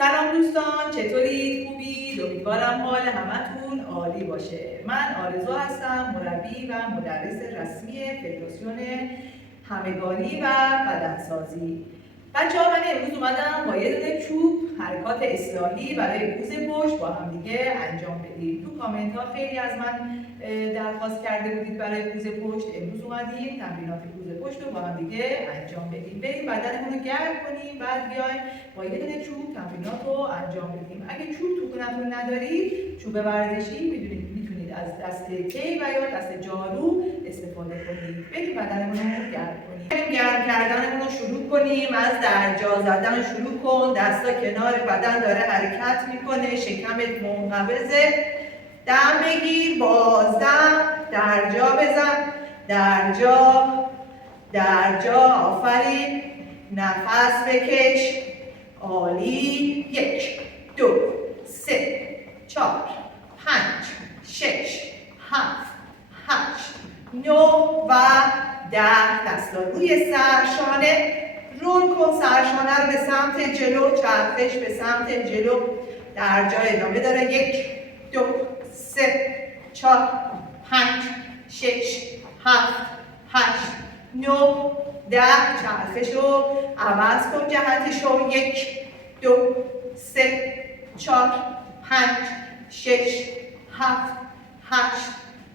سلام دوستان، چطورید؟ خوبید؟ امیدوارم حال همتون عالی باشه. من آرزو هستم، مربی و مدرس رسمی فدراسیون همگانی و بدنسازی. بچه‌ها، من امروز اومدم با یه دونه چوب حرکات اصلاحی برای پوز پشت با هم دیگه انجام بدیم. تو کامنت ها خیلی از من درخواست کرده بودید برای پوز پشت. امروز اومدیم تمرینات پوز پشت رو با هم دیگه انجام بدیم. بریم بدنمون رو گرم کنیم، بعد بیایم با یه دونه چوب تمرینات رو انجام بدیم. اگه چوب تو خونتون ندارید، چوب ورزشی میتونید از دست کی و یا دست جارو استفاده کنید. بریم بدنمون رو گرم کنیم. گرم کردنمون رو شروع کنیم. از درجا زدن شروع کن. دستا کنار بدن داره حرکت میکنه، شکمت منقبضه. دم بگیر، بازدم، درجا بزن، درجا، آفرین. نفس بکش، عالی. 1 2 3 4 5 6 7 8 9 و 10. دستا روی سرشانه. رول کن سرشانه رو به سمت جلو، چرخش به سمت جلو. درجا ادامه داره. 1 2 3 4 5 6 7 8 9 10. چرخش رو عوض کن جهتشو. 1 2 3 4 5 6 7 8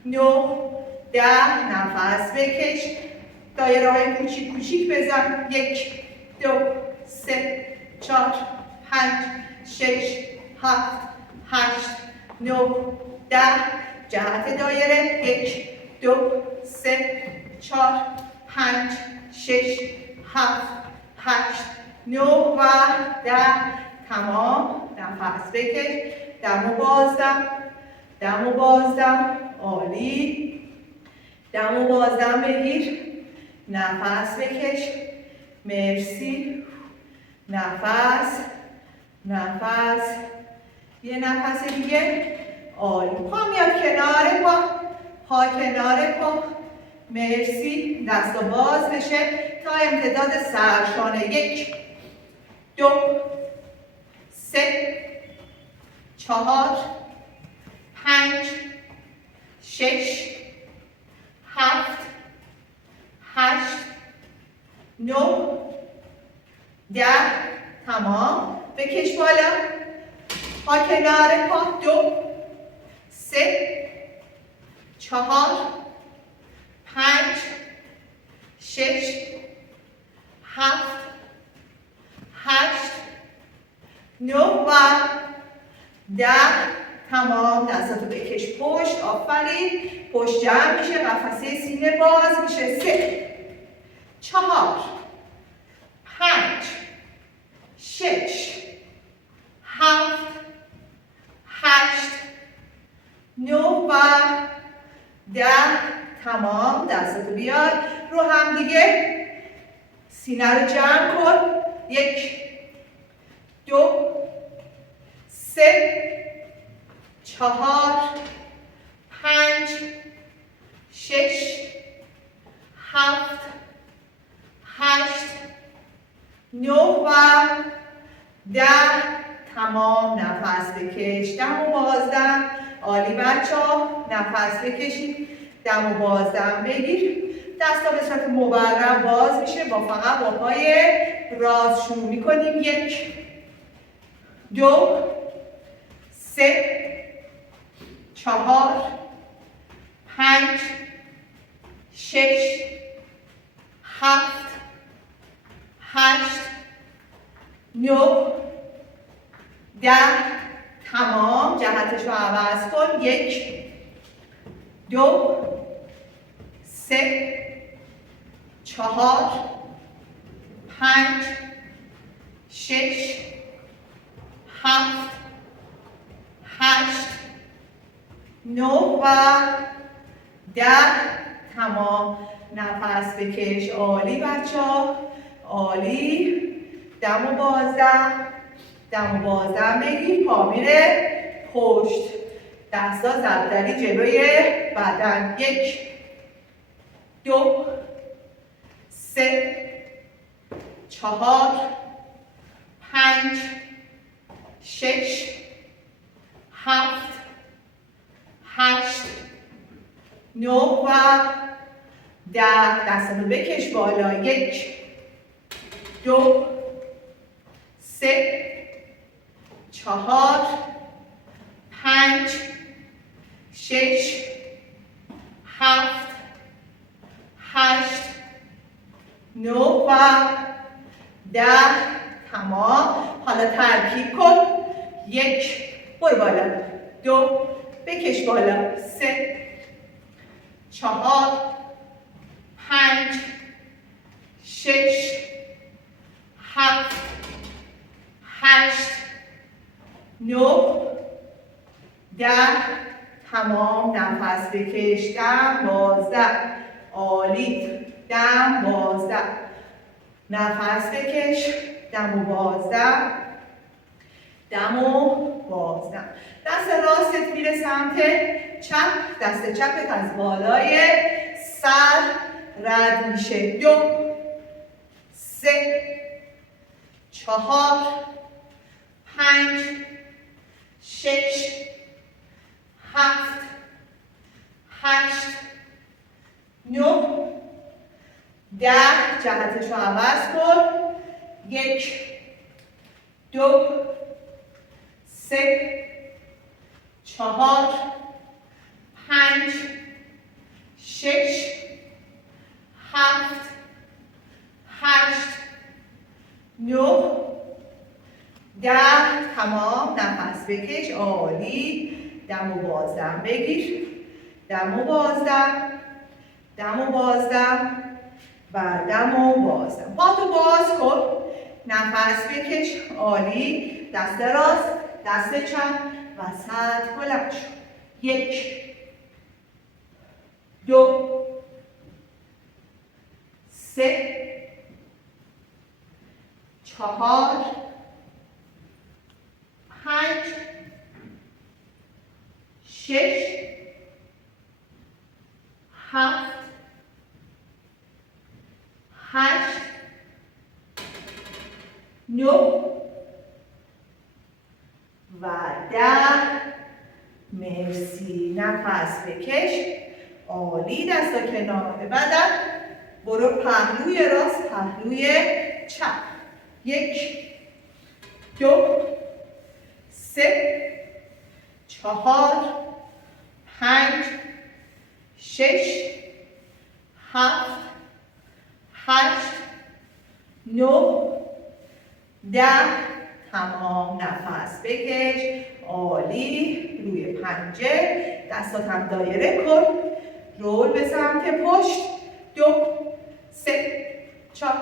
9 10. نفس بکش. دایره های کوچیک کوچیک بزن. 1 2 3 4 5 6 7 8 9 10. جهت دایره. 1 2 3 4 5 6 7 8 9 و 10. تمام. نفس بکش. دم و بازدم، دم و بازدم، عالی. دم و بازدم بگیر. نفس بکش. مرسی. نفس، نفس. یه نفس دیگه. عالی. پا میاد کنار پا، پا کنار پا. مرسی. دست باز بشه تا امتداد سرشانه. 1 2 3 4 5 6 7 8 9 10. تمام. بکش بالا. پا کنار پا. 2 3 4 5 6 7 8 9 و 10. تمام. دستاتو بکش پشت. آفرین. پشت جمع میشه، قفسه سینه باز میشه. 3 4 5 6 7 8 9 و 10. تمام. دستاتو بیار رو هم دیگه. سینه رو جمع کن. 1 2 3 4 5 6 7 8 9 و 10. تمام. نفس بکش. دم و بازدم. عالی بچه‌ها. نفس بکشید. دم و بازدم بگیر. دستا به صورت مورب باز میشه. فقط با پای راست شروع میکنیم. 1 2 3 4 5 6 7 8 9 10. تمام. جهتش رو عوض کن. 1 2 3 4 5 6 7 8 9 و 10. تمام. نفس بکش. عالی بچه‌ها، عالی. دم و بازدم، دم و بازدم بگیر. پا میره پشت. دستا ضربدری جلوی بدن. 1 2 3 4 5 6 7 8 9 و 10. دستتو بکش بالا. 1 2 3 4 5 6 7 8 9 و 10. تمام. حالا ترکیب کن. 1 برو بالا. 2 بکش بالا. 3 4 5 6 7 8 9 10. تمام. نفس بکش. 10 12. عالی. 10 12. نفس بکش. 10 و 12. 10 و 12. دست راستت میره سمت چپ. دست چپت از بالای سر رد میشه. 2 3 4 5 6 7 8 9 10. جهتش رو عوض کن. 1 2 3 4 5 6 7 8 9 10. تمام. نفس بکش. عالی. 10 و 12 بگیر. 10 و 12. 10 و 12 و 10 و 12. پاتو باز کن. نفس بکش. عالی. دست راست، دست چپ، وسط بلند شو. 1 2 3 4 5 6 7 8 9 و 10. مرسی. نفس بکش. عالی. دستا کنار. بعدم برو پهلوی راست، پهلوی چپ. 1 2 3 4 5 6 7 8 9 10. تمام. نفس بکش. عالی. روی پنجه دستات هم دایره کن. رول به سمت پشت. 2 3 4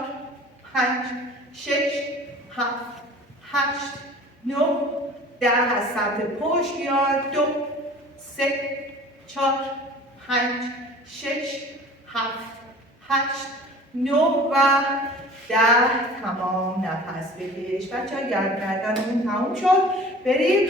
5 6 7 8 9 10. از سمت پشت بیار. 2 3 4 5 6 7 8 9 و 10. تمام. نفس بکش. بچه‌ها گردنمون تموم شد. بریم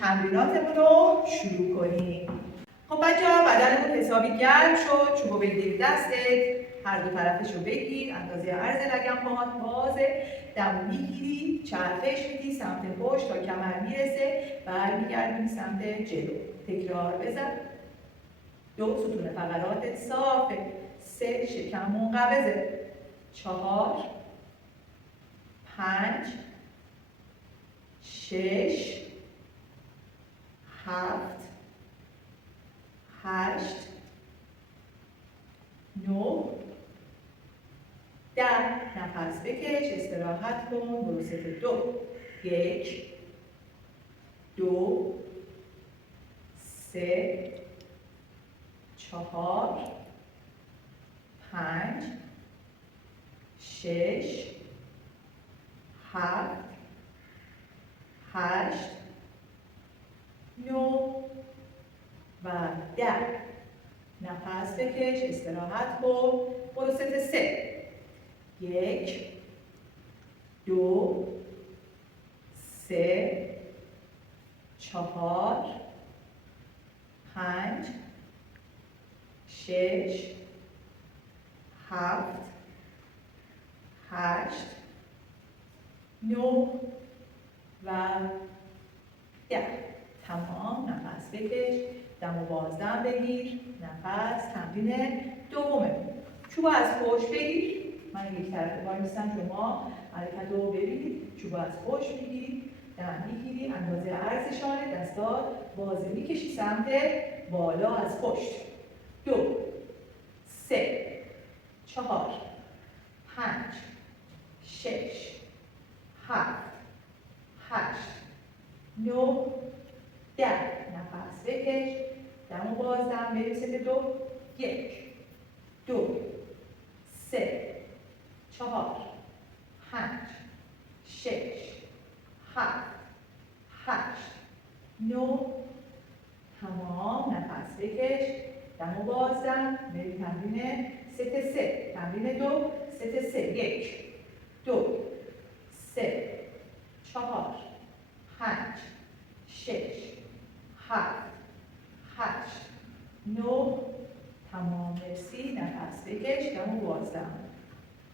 تمریناتمون رو شروع کنیم. خب بچه‌ها بدنمون حسابی گرم شد. چوبو بگیر دستت، هر دو طرفش رو بگیر. اندازه عرض لگن پاهات بازه. دمو میگیری، چرخش میدی سمت پشت تا کمر میرسه. برمیگردونی سمت جلو. تکرار بزن. 2 ستون فقراتت صافه. 3 شکم منقبضه. 4 5 6 7 8 9 10. نفس بکش. استراحت کن. برو ست 2. 1 2 3 4 5 6 7 8 9 و 10. نفس بکش. استراحت کن. برو ست 3. 1 2 3 4 5 6 7 8 9 و 10. تمام. نفس بکش. دم و بازدم بگیر. نفس. تمرین دومه. چوب از پشت بگیر. من یک طرف وای میستم، شما حرکت رو ببینید. چوب از پشت میگیری، دم میگیری، اندازه عرض شانه، دستا بازه میکشی سمت بالا از پشت. 2 3 4 5 6 7 8 9 10. نفس بکش. دم و بازدم بریم ست 2. 1 2 3 4 5 6 7 8 9. تمام. نفس بکش. دم و بازدم بریم تمرین ست 3. تمرین 2 ست 3. 1 2 3 4 5 6 7 8 9. تمام. مرسی. نفس بکش. دم و بازدم.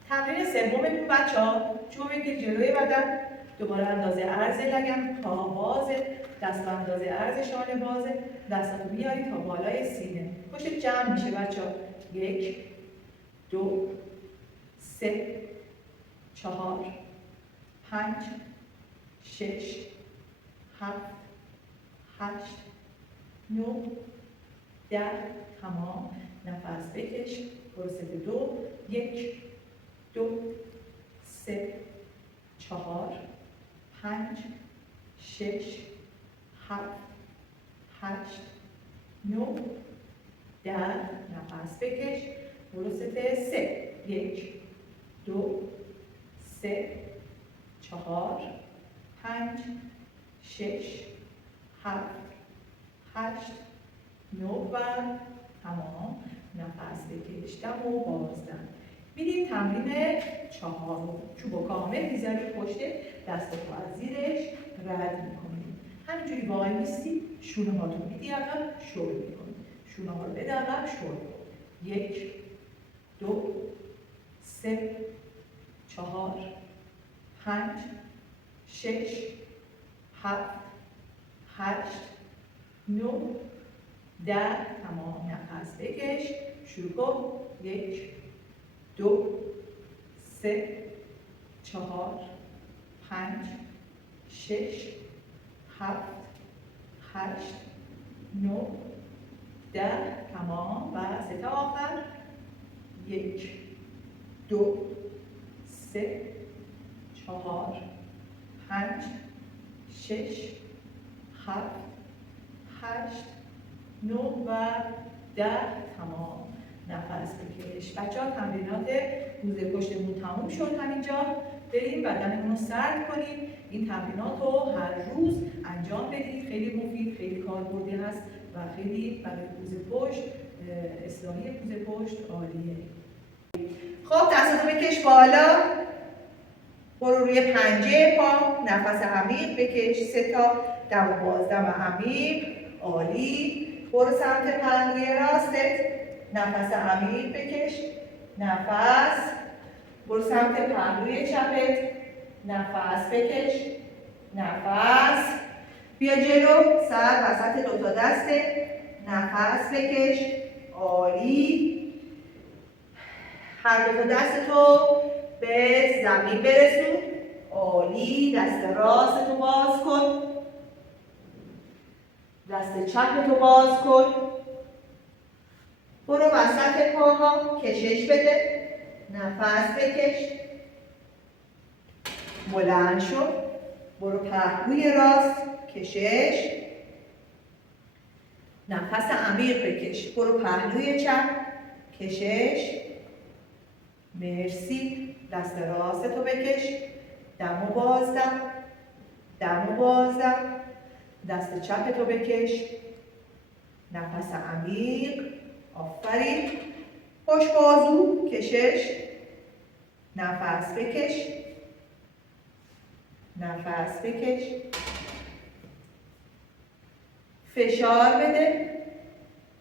تمرین سومتون بچه‌ها، چوب بگیر جلوی بدن، دوباره اندازه عرض لگن تا بازه، دست اندازه عرض شانه بازه، دستاتو میاری تا بالای سینه. پشت جمع میشه بچه‌ها. 1 2 3 4 5 6 7 8 9 10. تمام. نفس بکش. برو ست 2. 1 2 3 4 5 6 7 8 9 10. نفس بکش. برو ست 3. 1 2 3 4 5 6 7 8 9. و تمام. نفس بکش. دم و بازدم. میریم تمرین 4. چوب کامل میذاری پشت، دستتو از زیرش رد میکنیم. همینجوری وای میستی، شونه هاتو میدی عقب، شل میکنی. شونه ها رو بده عقب، شل کن. 1 2 3 4 5 6 7 8 9 10. تمام. نفس بکش. شروع کن. 1 2 3 4 5 6 7 8 9 10. تمام. و سه تا آخر. 1 2 3 4 5 6 7 8 9 و 10. تمام. نفس بکش. بچه‌ها تمرینات روز پشتمون تموم شد. همینجا بریم بدنمون رو سرد کنیم. این تمرینات رو هر روز انجام بدید. خیلی مفید، خیلی کاربردی هست و خیلی برای پوز پشت، اصلاحی پوز پشت عالیه. خب دستاتو بکش بالا. برو روی پنجه پا. نفس عمیق بکش. 3 تا دم و بازدم عمیق. عالی. برو سمت پهلوی راستت. نفس عمیق بکش. نفس. برو سمت پهلوی چپت. نفس بکش. نفس. بیا جلو. سر وسط دوتا دسته. نفس بکش. عالی. هر دوتا دستتو به زمین برسون. عالی. دست راستتو باز کن. دست چپتو باز کن. برو وسط پاها کشش بده. نفس بکش. بلند شو. برو پهلوی راست. کشش. نفس عمیق بکش. برو پهلوی چپ. کشش. مرسی. دست راستتو بکش. دم و بازدم. دم و بازدم. دست چپتو بکش. نفس عمیق. آفرین. پشت بازو. کشش. نفس بکش. نفس بکش. فشار بده.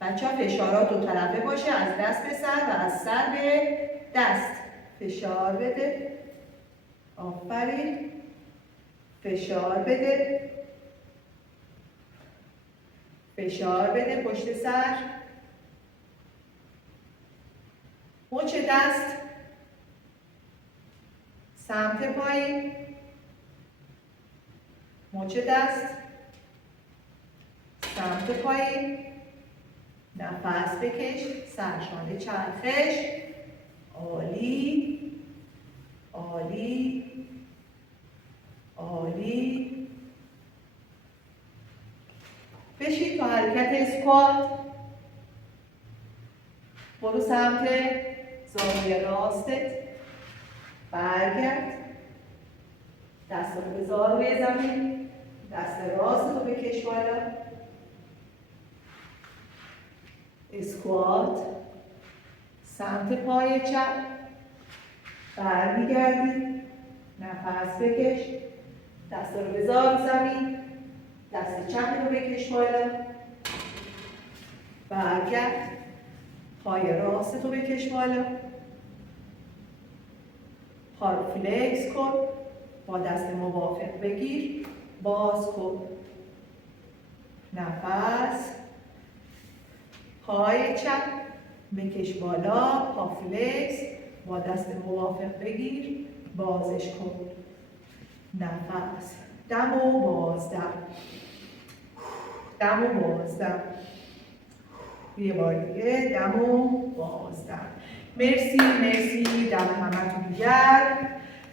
بچه‌ها فشارات دو طرفه باشه، از دست به سر و از سر به دست. فشار بده. آفرین. فشار بده. فشار بده پشت سر. مچ دست سمت پایین. مچ دست سمت پایین. نفس بکش. سرشانه چرخش. عالی. عالی. عالی. بشید تو حرکت اسکوات. برو سمت زانوی راستت. برگرد. دست رو بذار روی زمین. دست راست رو بکش بالا. اسکوات. سمت پای چپ. برمیگردی. نفس بکش. دست رو بذار زمین. دست چپ رو بکش بالا. برگرد. پای راست رو بکش بالا. پا رو فلکس کن. با دست موافق بگیر. باز کن. نفس. پای چپ بکش بالا. پا فلکس. با دست موافق بگیر. بازش کن. نفس. دم و بازدم. دم و بازدم. یه بار دیگه دم و بازدم. مرسی مرسی. دم همتون گرم.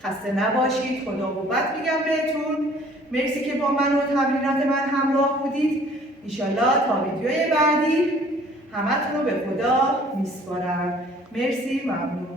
خسته نباشید. خدا قوت میگم بهتون. مرسی که با من و تمرینات من همراه بودید. انشالله تا ویدیوی بعدی همتون رو به خدا میسپارم. مرسی. ممنون.